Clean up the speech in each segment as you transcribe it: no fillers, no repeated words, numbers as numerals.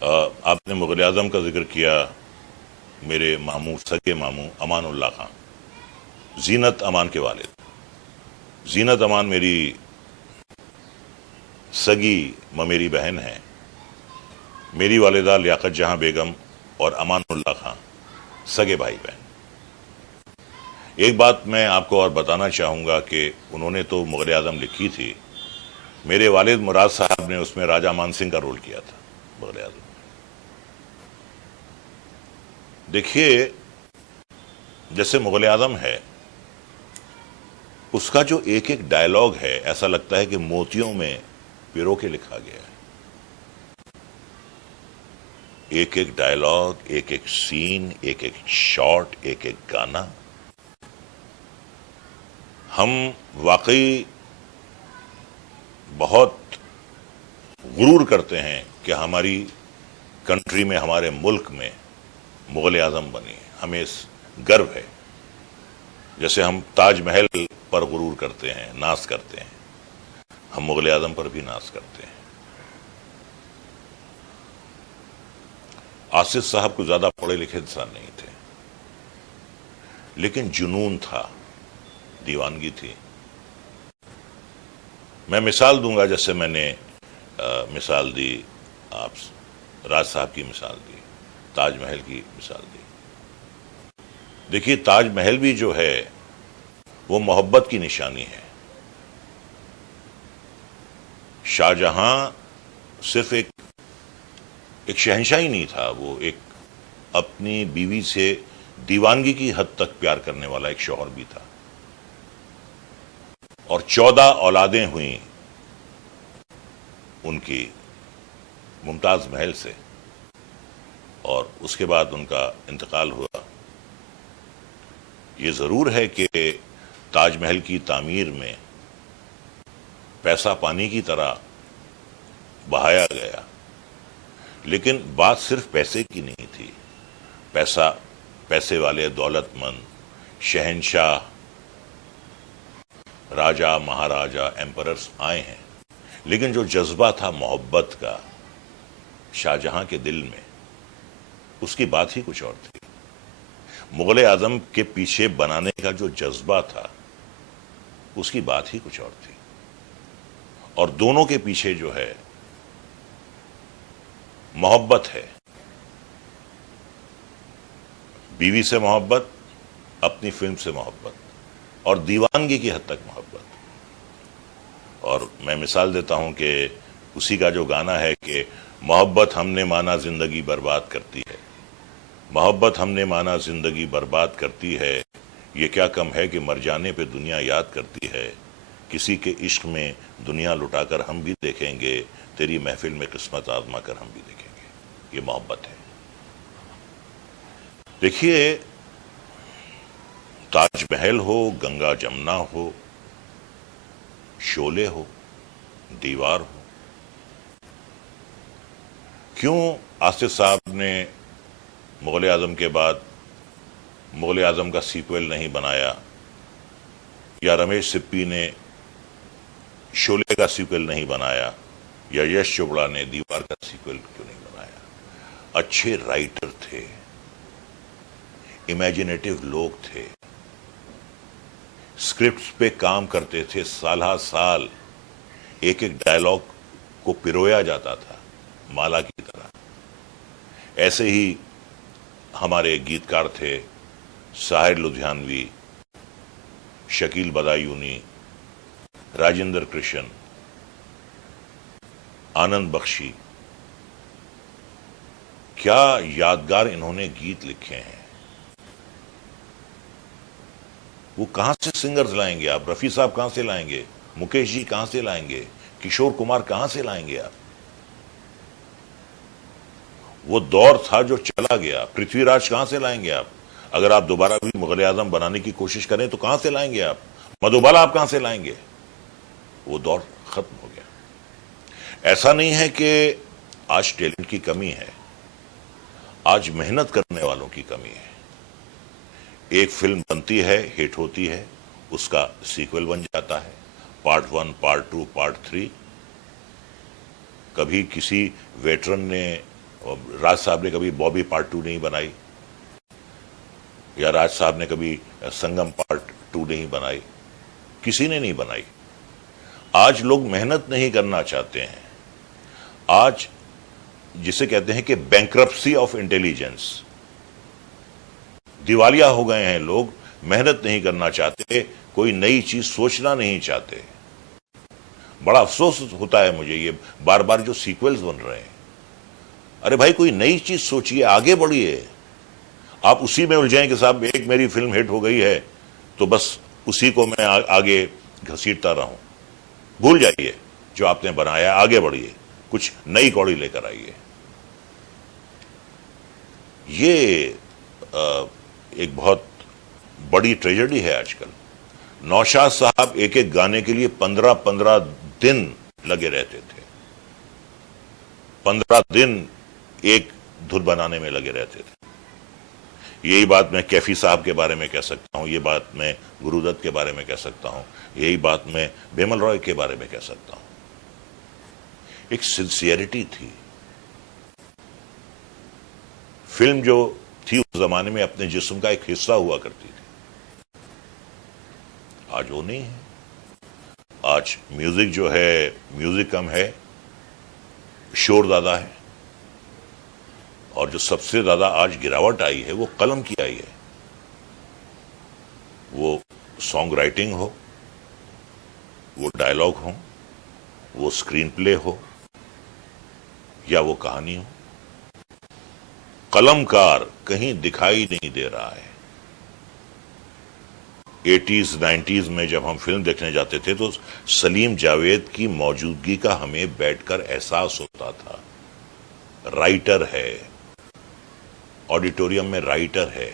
आपने मुग़ल आज़म का जिक्र किया। मेरे मामू, सगे मामू अमानुल्लाह खान, जीनत अमान के वालिद। जीनत अमान मेरी सगी ममेरी बहन है। मेरी वालिदा लियाकत जहां बेगम और अमानुल्लाह खान सगे भाई बहन। एक बात मैं आपको और बताना चाहूंगा कि उन्होंने तो मुग़ल आज़म लिखी थी, मेरे वालिद मुराद साहब ने उसमें राजा मान सिंह का रोल किया था मुग़ल आज़म। देखिए, जैसे मुग़ल आज़म है, उसका जो एक एक डायलॉग है, ऐसा लगता है कि मोतियों में पिरो के लिखा गया है। एक एक डायलॉग, एक एक सीन, एक एक शॉट, एक एक गाना। हम वाकई बहुत गुरूर करते हैं कि हमारी कंट्री में, हमारे मुल्क में मुग़ल आज़म बनी। हमें इस गर्व है। जैसे हम ताजमहल पर गुरूर करते हैं, नाज करते हैं, हम मुग़ल आज़म पर भी नाज करते हैं। आसिफ साहब को ज्यादा पढ़े लिखे इंसान नहीं थे, लेकिन जुनून था, दीवानगी थी। मैं मिसाल दूंगा, जैसे मैंने मिसाल दी, आप राज साहब की मिसाल दी, ताजमहल की मिसाल दी। देखिए, ताजमहल भी जो है वो मोहब्बत की निशानी है। शाहजहां सिर्फ एक शहंशाह ही नहीं था, वो एक अपनी बीवी से दीवानगी की हद तक प्यार करने वाला एक शौहर भी था। और 14 औलादें हुई उनकी मुमताज महल से, और उसके बाद उनका इंतकाल हुआ। ये जरूर है कि ताजमहल की तामीर में पैसा पानी की तरह बहाया गया, लेकिन बात सिर्फ पैसे की नहीं थी। पैसे वाले दौलतमंद शहंशाह, राजा, महाराजा, एम्परर्स आए हैं, लेकिन जो जज्बा था मोहब्बत का शाहजहां के दिल में, उसकी बात ही कुछ और थी। मुग़ल आज़म के पीछे बनाने का जो जज्बा था, उसकी बात ही कुछ और थी। और दोनों के पीछे जो है मोहब्बत है, बीवी से मोहब्बत, अपनी फिल्म से मोहब्बत, और दीवानगी की हद तक मोहब्बत। और मैं मिसाल देता हूं कि उसी का जो गाना है कि मोहब्बत हमने माना जिंदगी बर्बाद करती है, मोहब्बत हमने माना जिंदगी बर्बाद करती है, ये क्या कम है कि मर जाने पे दुनिया याद करती है, किसी के इश्क में दुनिया लुटाकर हम भी देखेंगे, तेरी महफिल में किस्मत आजमा कर हम भी देखेंगे। ये मोहब्बत है। देखिए, ताजमहल हो, गंगा जमुना हो, शोले हो, दीवार हो, क्यों आसिफ साहब ने मुग़ल आज़म के बाद मुग़ल आज़म का सीक्वल नहीं बनाया, या रमेश सिप्पी ने शोले का सीक्वल नहीं बनाया, या यश चोपड़ा ने दीवार का सीक्वल क्यों नहीं बनाया? अच्छे राइटर थे, इमेजिनेटिव लोग थे, स्क्रिप्ट्स पे काम करते थे, साल साल एक एक डायलॉग को पिरोया जाता था माला की तरह। ऐसे ही हमारे गीतकार थे साहिर लुधियानवी, शकील बदायूनी, राजेंद्र कृष्ण, आनंद बख्शी। क्या यादगार इन्होंने गीत लिखे हैं। वो कहां से सिंगर्स लाएंगे आप? रफी साहब कहां से लाएंगे? मुकेश जी कहां से लाएंगे? किशोर कुमार कहां से लाएंगे आप? वो दौर था जो चला गया। पृथ्वीराज कहां से लाएंगे आप? अगर आप दोबारा भी मुग़ल आज़म बनाने की कोशिश करें तो कहां से लाएंगे आप? मधुबाला आप कहां से लाएंगे? वो दौर खत्म हो गया। ऐसा नहीं है कि आज टैलेंट की कमी है, आज मेहनत करने वालों की कमी है। एक फिल्म बनती है, हिट होती है, उसका सीक्वल बन जाता है, पार्ट 1, पार्ट 2, पार्ट 3। कभी किसी वेटरन ने राज साहब ने कभी बॉबी पार्ट 2 नहीं बनाई, या राज साहब ने कभी संगम पार्ट 2 नहीं बनाई, किसी ने नहीं बनाई। आज लोग मेहनत नहीं करना चाहते हैं। आज जिसे कहते हैं कि बैंक्रप्सी ऑफ इंटेलिजेंस, दिवालिया हो गए हैं लोग, मेहनत नहीं करना चाहते, कोई नई चीज सोचना नहीं चाहते। बड़ा अफसोस होता है मुझे ये बार बार जो सीक्वल्स बन रहे हैं। अरे भाई कोई नई चीज सोचिए, आगे बढ़िए। आप उसी में उलझाएं कि साहब एक मेरी फिल्म हिट हो गई है तो बस उसी को मैं आगे घसीटता रहूं। भूल जाइए जो आपने बनाया, आगे बढ़िए, कुछ नई कौड़ी लेकर आइए। ये एक बहुत बड़ी ट्रेजेडी है आजकल। नौशाद साहब एक एक गाने के लिए 15-15 दिन लगे रहते थे, 15 दिन एक धुन बनाने में लगे रहते थे। यही बात मैं कैफी साहब के बारे में कह सकता हूं, ये बात मैं गुरुदत्त के बारे में कह सकता हूं, यही बात मैं बिमल रॉय के बारे में कह सकता हूं। एक सिंसियरिटी थी। फिल्म जो थी उस जमाने में अपने जिस्म का एक हिस्सा हुआ करती थी। आज वो नहीं है। आज म्यूजिक जो है, म्यूजिक कम है, शोर ज्यादा है, और जो सबसे ज्यादा आज गिरावट आई है वो कलम की आई है। वो सॉन्ग राइटिंग हो, वो डायलॉग हो, वो स्क्रीन प्ले हो, या वो कहानी हो, कलमकार कहीं दिखाई नहीं दे रहा है। 80s 90s में जब हम फिल्म देखने जाते थे तो सलीम जावेद की मौजूदगी का हमें बैठकर एहसास होता था। राइटर है, ऑडिटोरियम में राइटर है,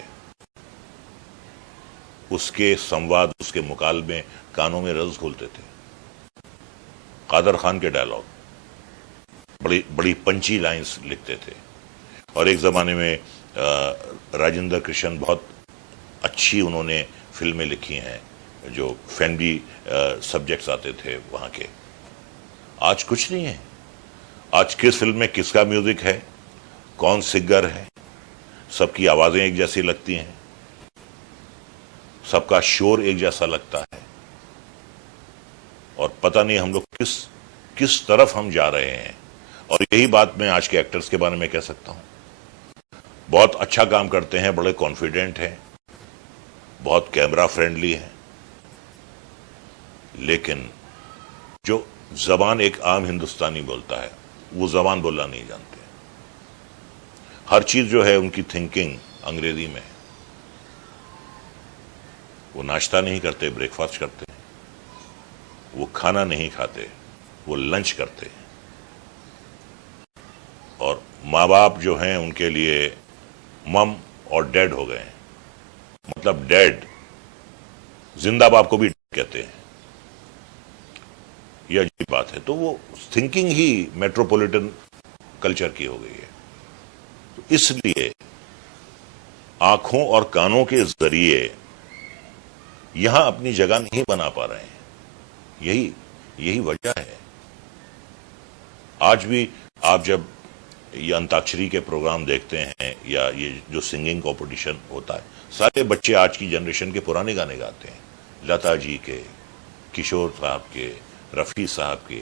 उसके संवाद, उसके मुकालमे कानों में रस घोलते थे। कादर खान के डायलॉग, बड़ी बड़ी पंची लाइंस लिखते थे। और एक जमाने में राजेंद्र कृष्ण, बहुत अच्छी उन्होंने फिल्में लिखी हैं, जो फैमिली सब्जेक्ट्स आते थे वहां के। आज कुछ नहीं है। आज किस फिल्म में किसका म्यूजिक है, कौन सिंगर है, सबकी आवाजें एक जैसी लगती हैं, सबका शोर एक जैसा लगता है, और पता नहीं हम लोग किस तरफ हम जा रहे हैं। और यही बात मैं आज के एक्टर्स के बारे में कह सकता हूं। बहुत अच्छा काम करते हैं, बड़े कॉन्फिडेंट हैं, बहुत कैमरा फ्रेंडली है, लेकिन जो जबान एक आम हिंदुस्तानी बोलता है वो जबान बोलना नहीं जानते। हर चीज जो है उनकी थिंकिंग अंग्रेजी में। वो नाश्ता नहीं करते, ब्रेकफास्ट करते हैं। वो खाना नहीं खाते, वो लंच करते हैं। और माँ बाप जो हैं उनके लिए मम और डैड हो गए हैं। मतलब डैड, जिंदा बाप को भी कहते हैं। यह अजीब बात है। तो वो थिंकिंग ही मेट्रोपॉलिटन कल्चर की हो गई है। तो इसलिए आंखों और कानों के जरिए यहां अपनी जगह नहीं बना पा रहे हैं। यही वजह है। आज भी आप जब ये अंताक्षरी के प्रोग्राम देखते हैं या ये जो सिंगिंग कंपटीशन होता है, सारे बच्चे आज की जनरेशन के पुराने गाने गाते हैं। लता जी के, किशोर साहब के, रफी साहब के,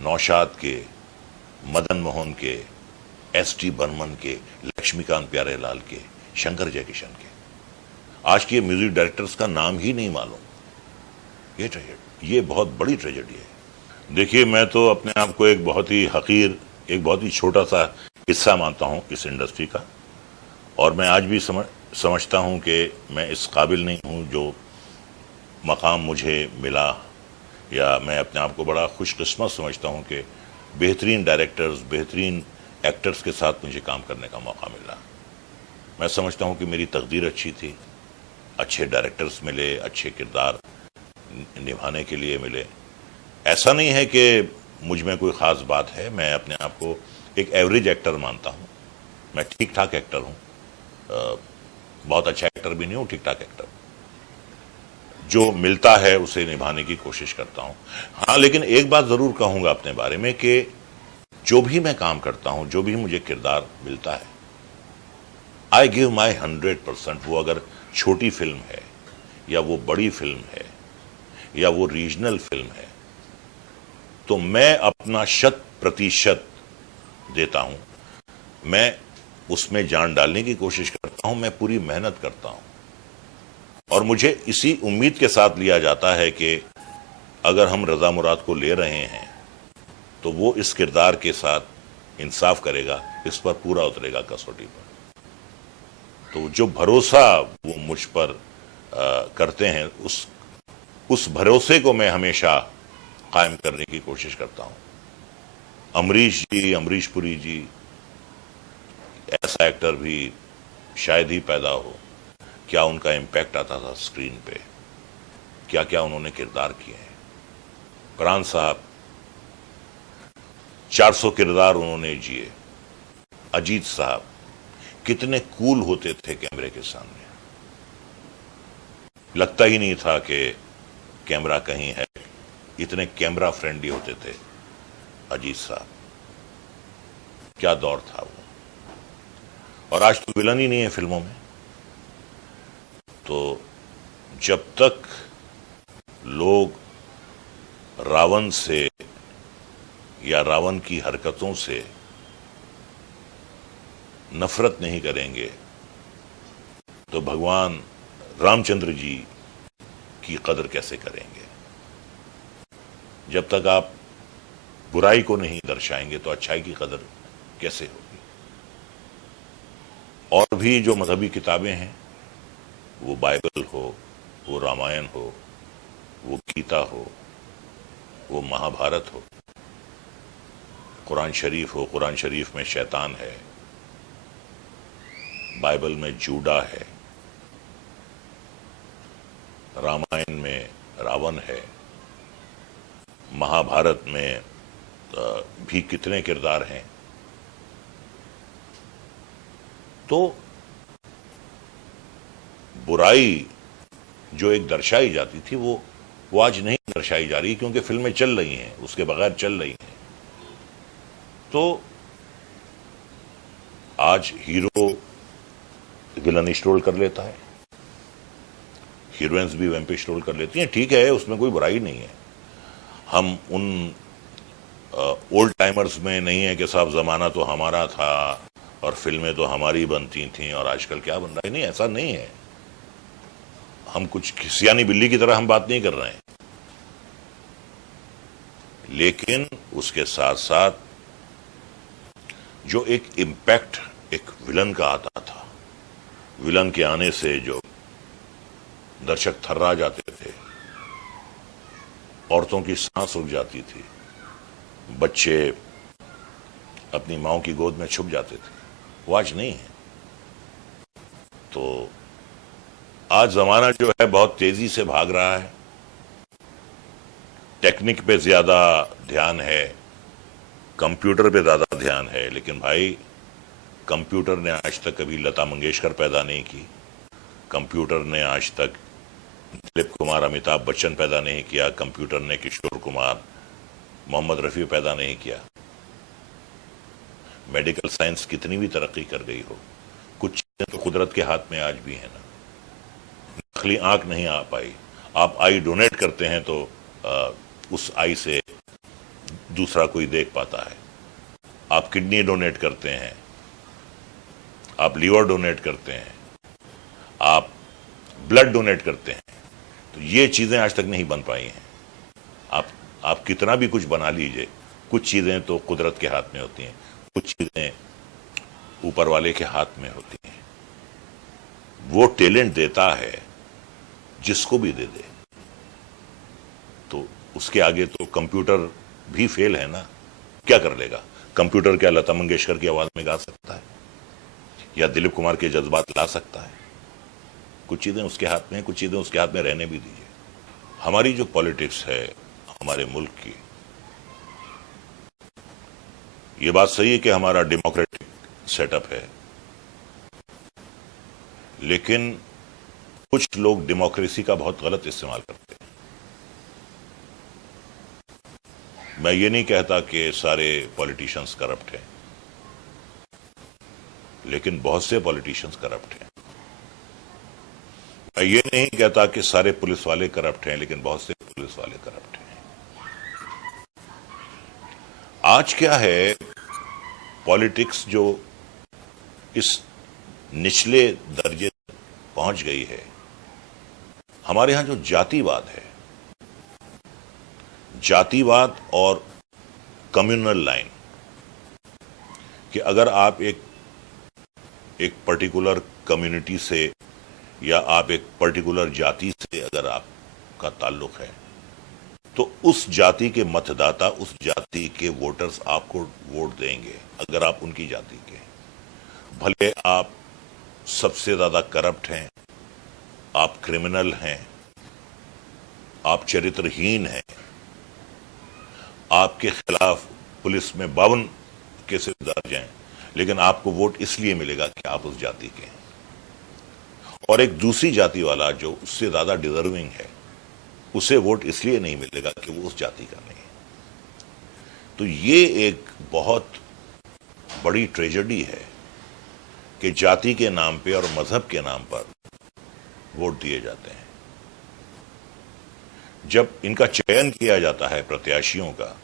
नौशाद के, मदन मोहन के, एस.टी. बर्मन के, लक्ष्मीकांत प्यारेलाल के, शंकर जयकिशन के। आज के म्यूजिक डायरेक्टर्स का नाम ही नहीं मालूम। ये बहुत बड़ी ट्रेजेडी है। देखिए, मैं तो अपने आप को एक बहुत ही हकीर, एक बहुत ही छोटा सा हिस्सा मानता हूं इस इंडस्ट्री का, और मैं आज भी समझता हूं कि मैं इस काबिल नहीं हूं जो मकाम मुझे मिला, या मैं अपने आप को बड़ा खुशकिस्मत समझता हूं कि बेहतरीन डायरेक्टर्स, बेहतरीन एक्टर्स के साथ मुझे काम करने का मौका मिला। मैं समझता हूं कि मेरी तकदीर अच्छी थी, अच्छे डायरेक्टर्स मिले, अच्छे किरदार निभाने के लिए मिले। ऐसा नहीं है कि मुझ में कोई ख़ास बात है। मैं अपने आप को एक एवरेज एक्टर मानता हूं। मैं ठीक ठाक एक्टर हूं, बहुत अच्छा एक्टर भी नहीं हूं, ठीक ठाक एक्टर। जो मिलता है उसे निभाने की कोशिश करता हूं। हाँ, लेकिन एक बात ज़रूर कहूंगा अपने बारे में कि जो भी मैं काम करता हूं, जो भी मुझे किरदार मिलता है, आई गिव माई 100%। वो अगर छोटी फिल्म है या वो बड़ी फिल्म है या वो रीजनल फिल्म है, तो मैं अपना 100% देता हूं। मैं उसमें जान डालने की कोशिश करता हूं, मैं पूरी मेहनत करता हूं, और मुझे इसी उम्मीद के साथ लिया जाता है कि अगर हम रजा मुराद को ले रहे हैं तो वो इस किरदार के साथ इंसाफ करेगा, इस पर पूरा उतरेगा कसौटी पर। तो जो भरोसा वो मुझ पर करते हैं, उस भरोसे को मैं हमेशा कायम करने की कोशिश करता हूं। अमरीश जी, अमरीश पुरी जी, ऐसा एक्टर भी शायद ही पैदा हो, क्या उनका इम्पैक्ट आता था स्क्रीन पे, क्या क्या उन्होंने किरदार किए हैं। फरहान साहब 400 किरदार उन्होंने जिए। अजीत साहब कितने कूल होते थे कैमरे के सामने, लगता ही नहीं था कि कैमरा कहीं है, इतने कैमरा फ्रेंडली होते थे अजीत साहब। क्या दौर था वो। और आज तो विलन ही नहीं है फिल्मों में। तो जब तक लोग रावण से या रावण की हरकतों से नफरत नहीं करेंगे, तो भगवान रामचंद्र जी की कदर कैसे करेंगे। जब तक आप बुराई को नहीं दर्शाएंगे तो अच्छाई की कदर कैसे होगी। और भी जो मजहबी किताबें हैं, वो बाइबल हो, वो रामायण हो, वो गीता हो, वो महाभारत हो, कुरान शरीफ हो, कुरान शरीफ में शैतान है, बाइबल में जूडा है, रामायण में रावण है, महाभारत में भी कितने किरदार हैं। तो बुराई जो एक दर्शाई जाती थी, वो आज नहीं दर्शाई जा रही, क्योंकि फिल्में चल रही हैं, उसके बगैर चल रही हैं। तो आज हीरो विलन स्टोल कर लेता है, हीरोइंस भी वैम्प स्टोल कर लेती हैं, ठीक है, उसमें कोई बुराई नहीं है। हम उन ओल्ड टाइमर्स में नहीं है कि साहब जमाना तो हमारा था और फिल्में तो हमारी बनती थीं और आजकल क्या बन रहा है। नहीं, ऐसा नहीं है। हम कुछ खिसियानी बिल्ली की तरह हम बात नहीं कर रहे हैं, लेकिन उसके साथ साथ जो एक इम्पैक्ट एक विलन का आता था, विलन के आने से जो दर्शक थर्रा जाते थे, औरतों की सांस रुक जाती थी, बच्चे अपनी माओ की गोद में छुप जाते थे, वो आज नहीं है। तो आज जमाना जो है बहुत तेजी से भाग रहा है, टेक्निक पे ज्यादा ध्यान है, कंप्यूटर पे ज्यादा ध्यान है। लेकिन भाई, कंप्यूटर ने आज तक कभी लता मंगेशकर पैदा नहीं की, कंप्यूटर ने आज तक दिलीप कुमार, अमिताभ बच्चन पैदा नहीं किया, कंप्यूटर ने किशोर कुमार, मोहम्मद रफी पैदा नहीं किया। मेडिकल साइंस कितनी भी तरक्की कर गई हो, कुछ चीजें तो कुदरत के हाथ में आज भी है ना। नकली आंख नहीं आ पाई, आप आई डोनेट करते हैं तो उस आई से दूसरा कोई देख पाता है। आप किडनी डोनेट करते हैं, आप लीवर डोनेट करते हैं, आप ब्लड डोनेट करते हैं, तो ये चीजें आज तक नहीं बन पाई हैं। आप कितना भी कुछ बना लीजिए, कुछ चीजें तो कुदरत के हाथ में होती हैं, कुछ चीजें ऊपर वाले के हाथ में होती हैं। वो टैलेंट देता है जिसको भी दे दे, तो उसके आगे तो कंप्यूटर भी फेल है ना। क्या कर लेगा कंप्यूटर? क्या लता मंगेशकर की आवाज में गा सकता है या दिलीप कुमार के जज्बात ला सकता है? कुछ चीजें उसके हाथ में, कुछ चीजें उसके हाथ में रहने भी दीजिए। हमारी जो पॉलिटिक्स है हमारे मुल्क की, ये बात सही है कि हमारा डेमोक्रेटिक सेटअप है, लेकिन कुछ लोग डेमोक्रेसी का बहुत गलत इस्तेमाल करते हैं। मैं ये नहीं कहता कि सारे पॉलिटिशियंस करप्ट हैं, लेकिन बहुत से पॉलिटिशियंस करप्ट हैं। मैं ये नहीं कहता कि सारे पुलिस वाले करप्ट हैं, लेकिन बहुत से पुलिस वाले करप्ट हैं। आज क्या है, पॉलिटिक्स जो इस निचले दर्जे पहुंच गई है, हमारे यहां जो जातिवाद है, जातिवाद और कम्युनल लाइन, कि अगर आप एक पर्टिकुलर कम्युनिटी से या आप एक पर्टिकुलर जाति से अगर आपका ताल्लुक है, तो उस जाति के मतदाता, उस जाति के वोटर्स आपको वोट देंगे अगर आप उनकी जाति के। भले आप सबसे ज्यादा करप्ट हैं, आप क्रिमिनल हैं, आप चरित्रहीन हैं, आपके खिलाफ पुलिस में 52 केसेस दर्ज हैं, लेकिन आपको वोट इसलिए मिलेगा कि आप उस जाति के हैं। और एक दूसरी जाति वाला जो उससे ज्यादा डिजर्विंग है, उसे वोट इसलिए नहीं मिलेगा कि वो उस जाति का नहीं है। तो ये एक बहुत बड़ी ट्रेजेडी है कि जाति के नाम पे और मजहब के नाम पर वोट दिए जाते हैं। जब इनका चयन किया जाता है प्रत्याशियों का,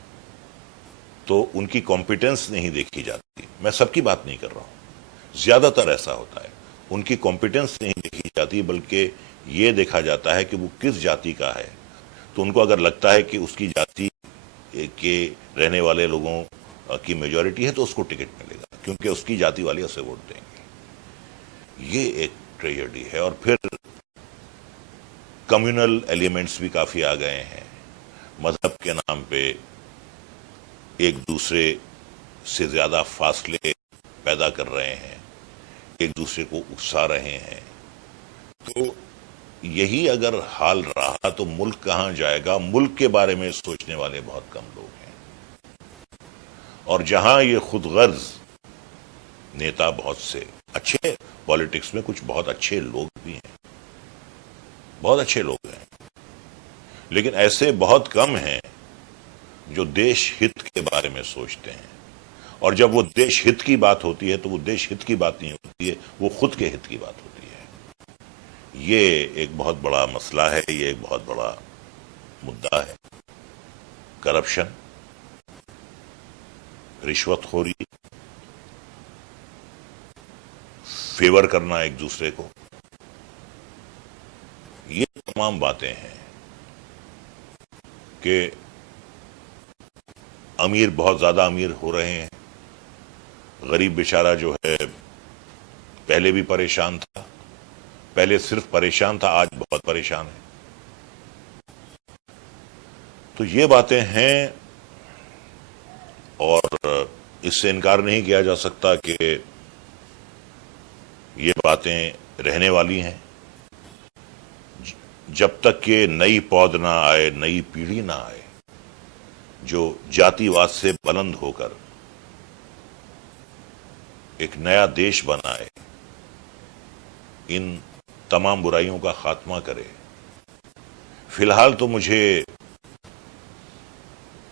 तो उनकी कॉम्पिटेंस नहीं देखी जाती। मैं सबकी बात नहीं कर रहा हूं, ज्यादातर ऐसा होता है, उनकी कॉम्पिटेंस नहीं देखी जाती, बल्कि ये देखा जाता है कि वो किस जाति का है। तो उनको अगर लगता है कि उसकी जाति के रहने वाले लोगों की मेजॉरिटी है, तो उसको टिकट मिलेगा, क्योंकि उसकी जाति वाले उसे वोट देंगे। ये एक ट्रेजेडी है। और फिर कम्युनल एलिमेंट्स भी काफी आ गए हैं। मजहब के नाम पे एक दूसरे से ज्यादा फासले पैदा कर रहे हैं, एक दूसरे को उकसा रहे हैं। तो यही अगर हाल रहा तो मुल्क कहां जाएगा? मुल्क के बारे में सोचने वाले बहुत कम लोग हैं। और जहां ये खुदगर्ज नेता, बहुत से अच्छे पॉलिटिक्स में कुछ बहुत अच्छे लोग भी हैं, बहुत अच्छे लोग हैं, लेकिन ऐसे बहुत कम हैं जो देश हित के बारे में सोचते हैं। और जब वो देश हित की बात होती है, तो वो देश हित की बात नहीं होती है, वो खुद के हित की बात होती है। ये एक बहुत बड़ा मसला है, ये एक बहुत बड़ा मुद्दा है। करप्शन, रिश्वतखोरी, फेवर करना एक दूसरे को, ये तमाम बातें हैं कि अमीर बहुत ज्यादा अमीर हो रहे हैं, गरीब बेचारा जो है पहले भी परेशान था, पहले सिर्फ परेशान था, आज बहुत परेशान है। तो ये बातें हैं और इससे इनकार नहीं किया जा सकता कि ये बातें रहने वाली हैं। जब तक कि नई पौध ना आए, नई पीढ़ी ना आए जो जातिवाद से बुलंद होकर एक नया देश बनाए, इन तमाम बुराइयों का खात्मा करे। फिलहाल तो मुझे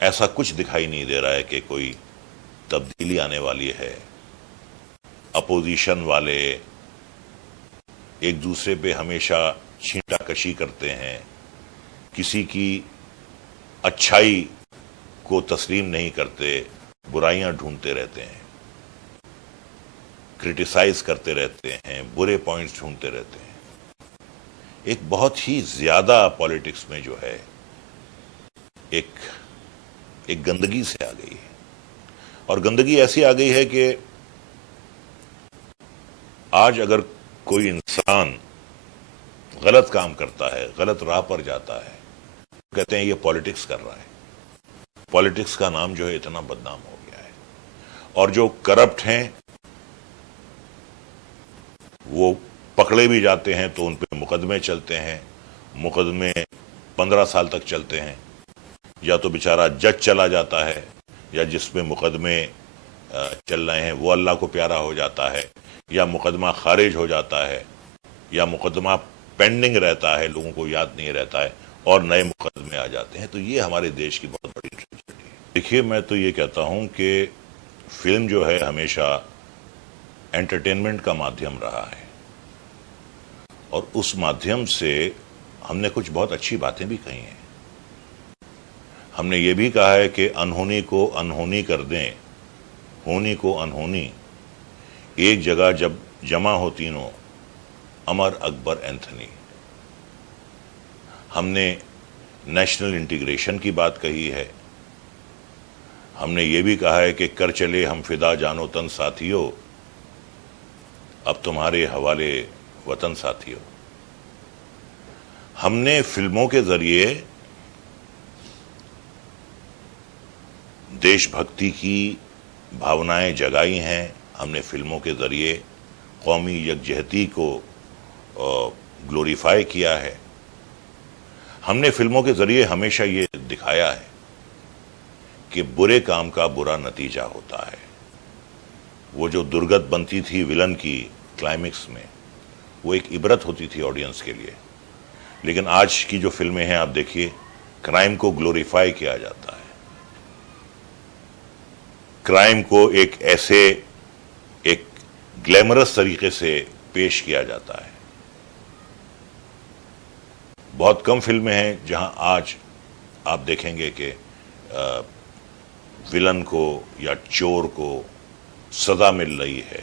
ऐसा कुछ दिखाई नहीं दे रहा है कि कोई तब्दीली आने वाली है। अपोजिशन वाले एक दूसरे पे हमेशा छींटाकशी करते हैं, किसी की अच्छाई को तस्लीम नहीं करते, बुराइयां ढूंढते रहते हैं, क्रिटिसाइज करते रहते हैं, बुरे पॉइंट्स ढूंढते रहते हैं। एक बहुत ही ज्यादा पॉलिटिक्स में जो है एक गंदगी से आ गई है। और गंदगी ऐसी आ गई है कि आज अगर कोई इंसान गलत काम करता है, गलत राह पर जाता है, कहते हैं ये पॉलिटिक्स कर रहा है। पॉलिटिक्स का नाम जो है इतना बदनाम हो गया है। और जो करप्ट हैं वो पकड़े भी जाते हैं तो उन पे मुकदमे चलते हैं, मुकदमे 15 साल तक चलते हैं। या तो बेचारा जज चला जाता है, या जिसमें मुकदमे चल रहे हैं वो अल्लाह को प्यारा हो जाता है, या मुकदमा खारिज हो जाता है, या मुकदमा पेंडिंग रहता है, लोगों को याद नहीं रहता है और नए मुकदमे आ जाते हैं। तो ये हमारे देश की बहुत बड़ी ट्रेजेडी है। देखिए, मैं तो ये कहता हूं कि फिल्म जो है हमेशा एंटरटेनमेंट का माध्यम रहा है और उस माध्यम से हमने कुछ बहुत अच्छी बातें भी कही हैं। हमने ये भी कहा है कि अनहोनी को अनहोनी कर दें, होनी को अनहोनी, एक जगह जब जमा हो तीनों, अमर अकबर एंथनी। हमने नेशनल इंटीग्रेशन की बात कही है। हमने ये भी कहा है कि कर चले हम फिदा जानो तन साथियों, अब तुम्हारे हवाले वतन साथियों। हमने फिल्मों के जरिए देशभक्ति की भावनाएं जगाई हैं। हमने फिल्मों के जरिए कौमी यकजहती को ग्लोरीफाई किया है। हमने फिल्मों के जरिए हमेशा ये दिखाया है कि बुरे काम का बुरा नतीजा होता है। वो जो दुर्गत बनती थी विलन की क्लाइमेक्स में, वो एक इबरत होती थी ऑडियंस के लिए। लेकिन आज की जो फिल्में हैं, आप देखिए, क्राइम को ग्लोरीफाई किया जाता है, क्राइम को एक ग्लैमरस तरीके से पेश किया जाता है। बहुत कम फिल्में हैं जहां आज आप देखेंगे कि विलन को या चोर को सजा मिल रही है।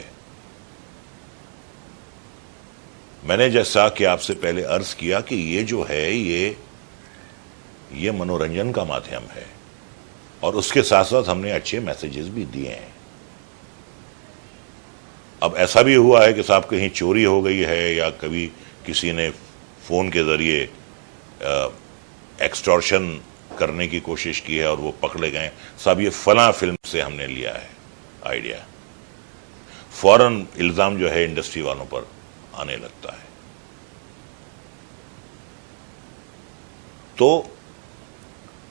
मैंने जैसा कि आपसे पहले अर्ज किया कि ये जो है ये मनोरंजन का माध्यम है और उसके साथ साथ हमने अच्छे मैसेजेस भी दिए हैं। अब ऐसा भी हुआ है कि साहब कहीं चोरी हो गई है या कभी किसी ने फोन के जरिए एक्सटॉर्शन करने की कोशिश की है और वो पकड़े गए, साहब ये फला फिल्म से हमने लिया है आइडिया। फौरन इल्जाम जो है इंडस्ट्री वालों पर आने लगता है। तो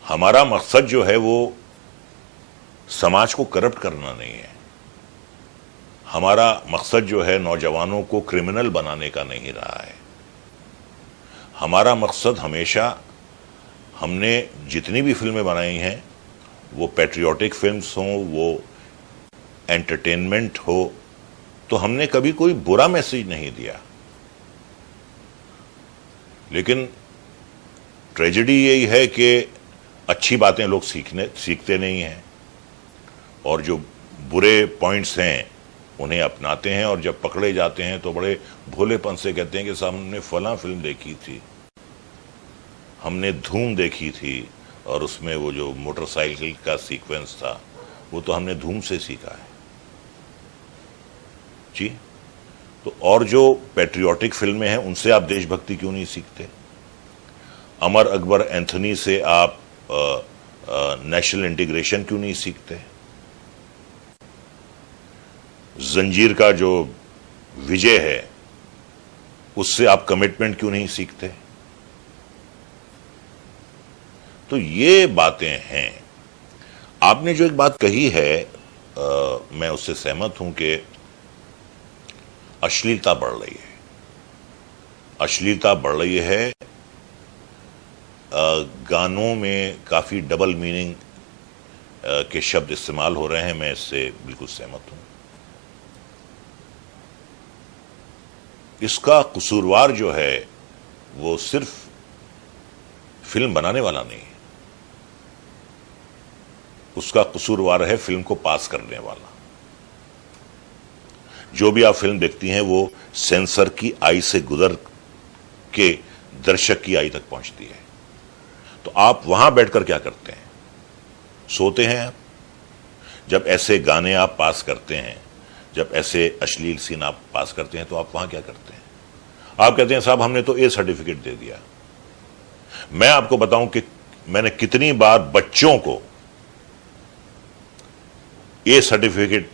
हमारा मकसद जो है वो समाज को करप्ट करना नहीं है। हमारा मकसद जो है नौजवानों को क्रिमिनल बनाने का नहीं रहा है। हमारा मकसद हमेशा, हमने जितनी भी फिल्में बनाई हैं वो पैट्रियोटिक फिल्म्स हों, वो एंटरटेनमेंट हो, तो हमने कभी कोई बुरा मैसेज नहीं दिया। लेकिन ट्रेजेडी यही है कि अच्छी बातें लोग सीखते नहीं हैं और जो बुरे पॉइंट्स हैं उन्हें अपनाते हैं और जब पकड़े जाते हैं तो बड़े भोलेपन से कहते हैं कि साहब हमने फलां फिल्म देखी थी, हमने धूम देखी थी और उसमें वो जो मोटरसाइकिल का सीक्वेंस था वो तो हमने धूम से सीखा है जी। तो और जो पैट्रियोटिक फिल्में हैं उनसे आप देशभक्ति क्यों नहीं सीखते? अमर अकबर एंथनी से आप नेशनल इंटीग्रेशन क्यों नहीं सीखते? जंजीर का जो विजय है उससे आप कमिटमेंट क्यों नहीं सीखते? तो ये बातें हैं। आपने जो एक बात कही है मैं उससे सहमत हूं कि अश्लीलता बढ़ रही है। अश्लीलता बढ़ रही है। गानों में काफी डबल मीनिंग के शब्द इस्तेमाल हो रहे हैं। मैं इससे बिल्कुल सहमत हूं। इसका कसूरवार जो है वो सिर्फ फिल्म बनाने वाला नहीं है, उसका कसूरवार है फिल्म को पास करने वाला। जो भी आप फिल्म देखती हैं वो सेंसर की आई से गुजर के दर्शक की आई तक पहुंचती है। तो आप वहां बैठकर क्या करते हैं? सोते हैं आप? जब ऐसे गाने आप पास करते हैं, जब ऐसे अश्लील सीन आप पास करते हैं तो आप वहां क्या करते हैं? आप कहते हैं साहब हमने तो ए सर्टिफिकेट दे दिया। मैं आपको बताऊं कि मैंने कितनी बार बच्चों को ए सर्टिफिकेट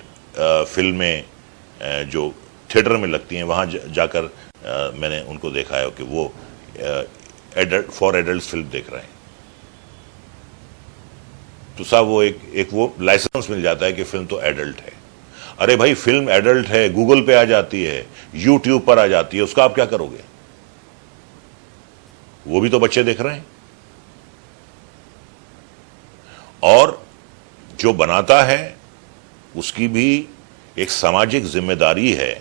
फिल्में जो थिएटर में लगती हैं वहां जाकर मैंने उनको देखा है कि वो फॉर एडल्ट फिल्म देख रहे हैं। तो साहब वो एक वो लाइसेंस मिल जाता है कि फिल्म तो एडल्ट है। अरे भाई फिल्म एडल्ट है, गूगल पे आ जाती है, यूट्यूब पर आ जाती है, उसका आप क्या करोगे? वो भी तो बच्चे देख रहे हैं। और जो बनाता है उसकी भी एक सामाजिक जिम्मेदारी है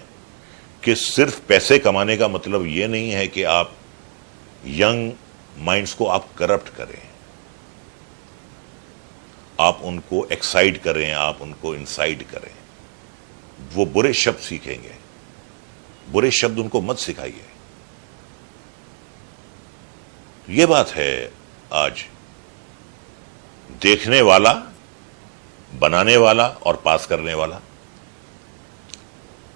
कि सिर्फ पैसे कमाने का मतलब यह नहीं है कि आप यंग माइंड्स को आप करप्ट करें, आप उनको एक्साइट करें, आप उनको इंसाइट करें। वो बुरे शब्द सीखेंगे, बुरे शब्द उनको मत सिखाइए। ये बात है आज देखने वाला, बनाने वाला और पास करने वाला।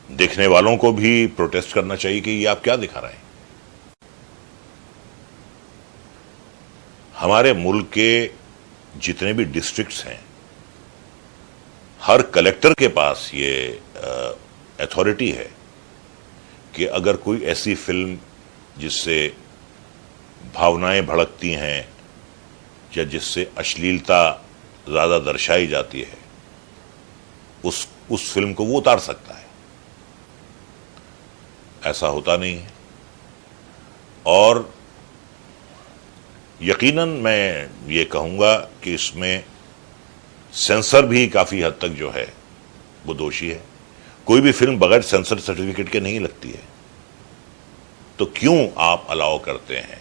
देखने वालों को भी प्रोटेस्ट करना चाहिए कि ये आप क्या दिखा रहे हैं। हमारे मुल्क के जितने भी डिस्ट्रिक्ट्स हैं, हर कलेक्टर के पास ये अथॉरिटी है कि अगर कोई ऐसी फिल्म जिससे भावनाएं भड़कती हैं या जिससे अश्लीलता ज्यादा दर्शाई जाती है, उस फिल्म को वो उतार सकता है। ऐसा होता नहीं है। और यकीनन मैं ये कहूंगा कि इसमें सेंसर भी काफी हद तक जो है वो दोषी है। कोई भी फिल्म बगैर सेंसर सर्टिफिकेट के नहीं लगती है, तो क्यों आप अलाउ करते हैं?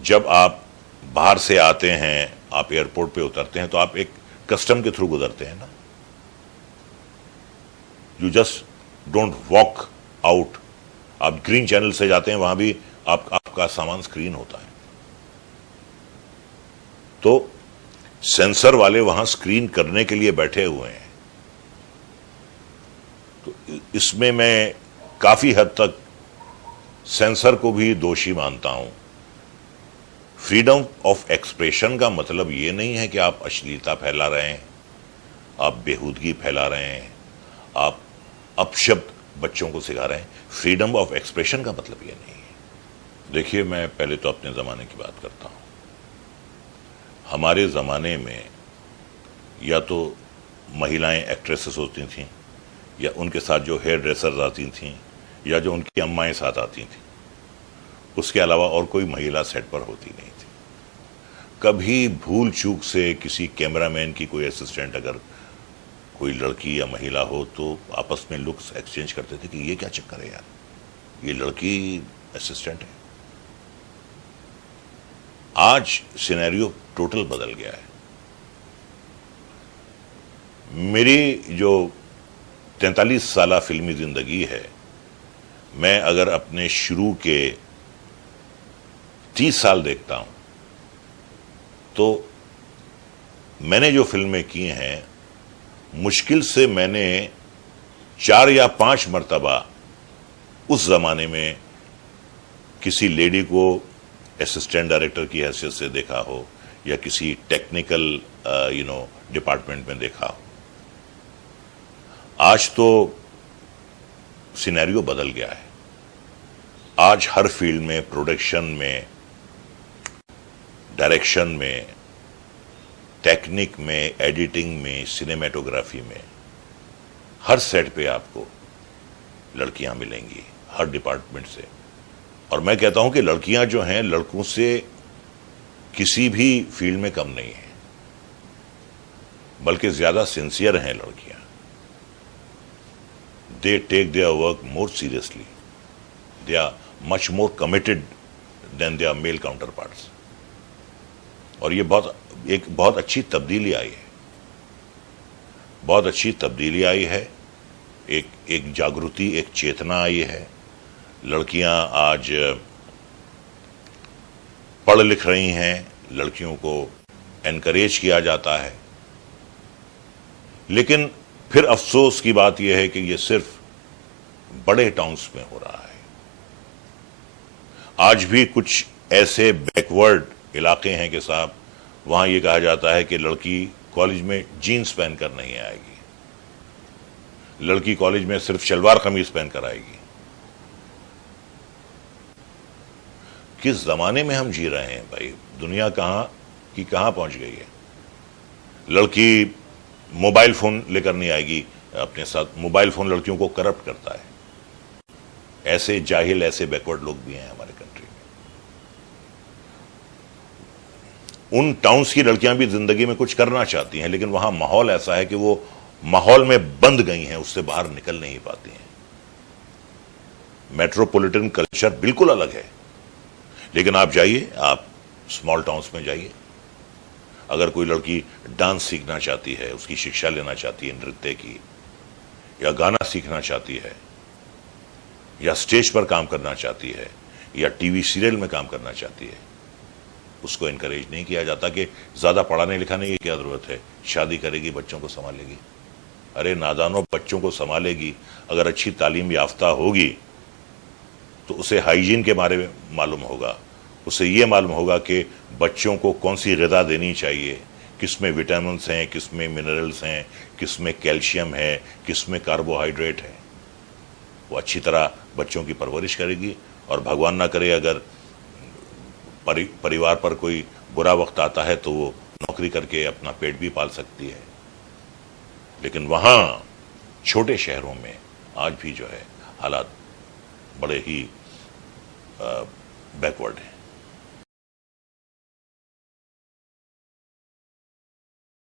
जब आप बाहर से आते हैं, आप एयरपोर्ट पे उतरते हैं, तो आप एक कस्टम के थ्रू गुजरते हैं ना। You just don't walk out. आप ग्रीन चैनल से जाते हैं, वहां भी आपका सामान स्क्रीन होता है। तो सेंसर वाले वहां स्क्रीन करने के लिए बैठे हुए हैं। तो इसमें मैं काफी हद तक सेंसर को भी दोषी मानता हूं। फ्रीडम ऑफ एक्सप्रेशन का मतलब यह नहीं है कि आप अश्लीलता फैला रहे हैं, आप बेहूदगी फैला रहे हैं, आप अपशब्द बच्चों को सिखा रहे हैं। फ्रीडम ऑफ एक्सप्रेशन का मतलब यह नहीं है। देखिए, मैं पहले तो अपने ज़माने की बात करता हूं। हमारे ज़माने में या तो महिलाएं एक्ट्रेसेस होती थीं, या उनके साथ जो हेयर ड्रेसर्स आती थीं, या जो उनकी अम्माएं साथ आती थीं। उसके अलावा और कोई महिला सेट पर होती नहीं थी। कभी भूल चूक से किसी कैमरामैन की कोई असिस्टेंट अगर कोई लड़की या महिला हो तो आपस में लुक्स एक्सचेंज करते थे कि ये क्या चक्कर है यार, ये लड़की असिस्टेंट है। आज सिनेरियो टोटल बदल गया है। मेरी जो 43 साला फिल्मी जिंदगी है, मैं अगर अपने शुरू के 30 साल देखता हूं तो मैंने जो फिल्में की हैं, मुश्किल से मैंने 4 या 5 मर्तबा उस जमाने में किसी लेडी को असिस्टेंट डायरेक्टर की हैसियत से देखा हो, या किसी टेक्निकल डिपार्टमेंट में देखा हो। आज तो सिनेरियो बदल गया है। आज हर फील्ड में, प्रोडक्शन में, डायरेक्शन में, टेक्निक में, एडिटिंग में, सिनेमेटोग्राफी में, हर सेट पे आपको लड़कियां मिलेंगी, हर डिपार्टमेंट से। और मैं कहता हूं कि लड़कियां जो हैं, लड़कों से किसी भी फील्ड में कम नहीं है, बल्कि ज्यादा सिंसियर हैं लड़कियां। They take their work more seriously, they are much more committed than their male counterparts. और ये एक बहुत अच्छी तब्दीली आई है, बहुत अच्छी तब्दीली आई है। एक जागृति, एक चेतना आई है। लड़कियां आज पढ़ लिख रही हैं, लड़कियों को एनकरेज किया जाता है। लेकिन फिर अफसोस की बात यह है कि यह सिर्फ बड़े टाउन्स में हो रहा है। आज भी कुछ ऐसे बैकवर्ड इलाके हैं कि साहब, वहां यह कहा जाता है कि लड़की कॉलेज में जीन्स पहनकर नहीं आएगी, लड़की कॉलेज में सिर्फ शलवार कमीज पहनकर आएगी। किस जमाने में हम जी रहे हैं भाई? दुनिया कहां की कहां पहुंच गई है। लड़की मोबाइल फोन लेकर नहीं आएगी अपने साथ। मोबाइल फोन लड़कियों को करप्ट करता है। ऐसे जाहिल, ऐसे बैकवर्ड लोग भी हैं हमारे कंट्री में। उन टाउन्स की लड़कियां भी जिंदगी में कुछ करना चाहती हैं, लेकिन वहां माहौल ऐसा है कि वो माहौल में बंद गई हैं, उससे बाहर निकल नहीं पाती हैं। मेट्रोपॉलिटन कल्चर बिल्कुल अलग है, लेकिन आप जाइए, आप स्मॉल टाउन्स में जाइए, अगर कोई लड़की डांस सीखना चाहती है, उसकी शिक्षा लेना चाहती है नृत्य की, या गाना सीखना चाहती है, या स्टेज पर काम करना चाहती है, या टीवी सीरियल में काम करना चाहती है, उसको इनकरेज नहीं किया जाता कि ज्यादा पढ़ाने लिखाने की क्या जरूरत है, शादी करेगी, बच्चों को संभालेगी। अरे नादानों, बच्चों को संभालेगी, अगर अच्छी तालीम याफ्ता होगी तो उसे हाइजीन के बारे में मालूम होगा, उसे ये मालूम होगा कि बच्चों को कौन सी ग़िज़ा देनी चाहिए, किसमें विटामिन हैं, किसमें मिनरल्स हैं, किसमें कैल्शियम है, किसमें कार्बोहाइड्रेट है। वो अच्छी तरह बच्चों की परवरिश करेगी, और भगवान ना करे अगर परिवार पर कोई बुरा वक्त आता है तो वो नौकरी करके अपना पेट भी पाल सकती है। लेकिन वहां छोटे शहरों में आज भी जो है हालात बड़े ही बैकवर्ड हैं।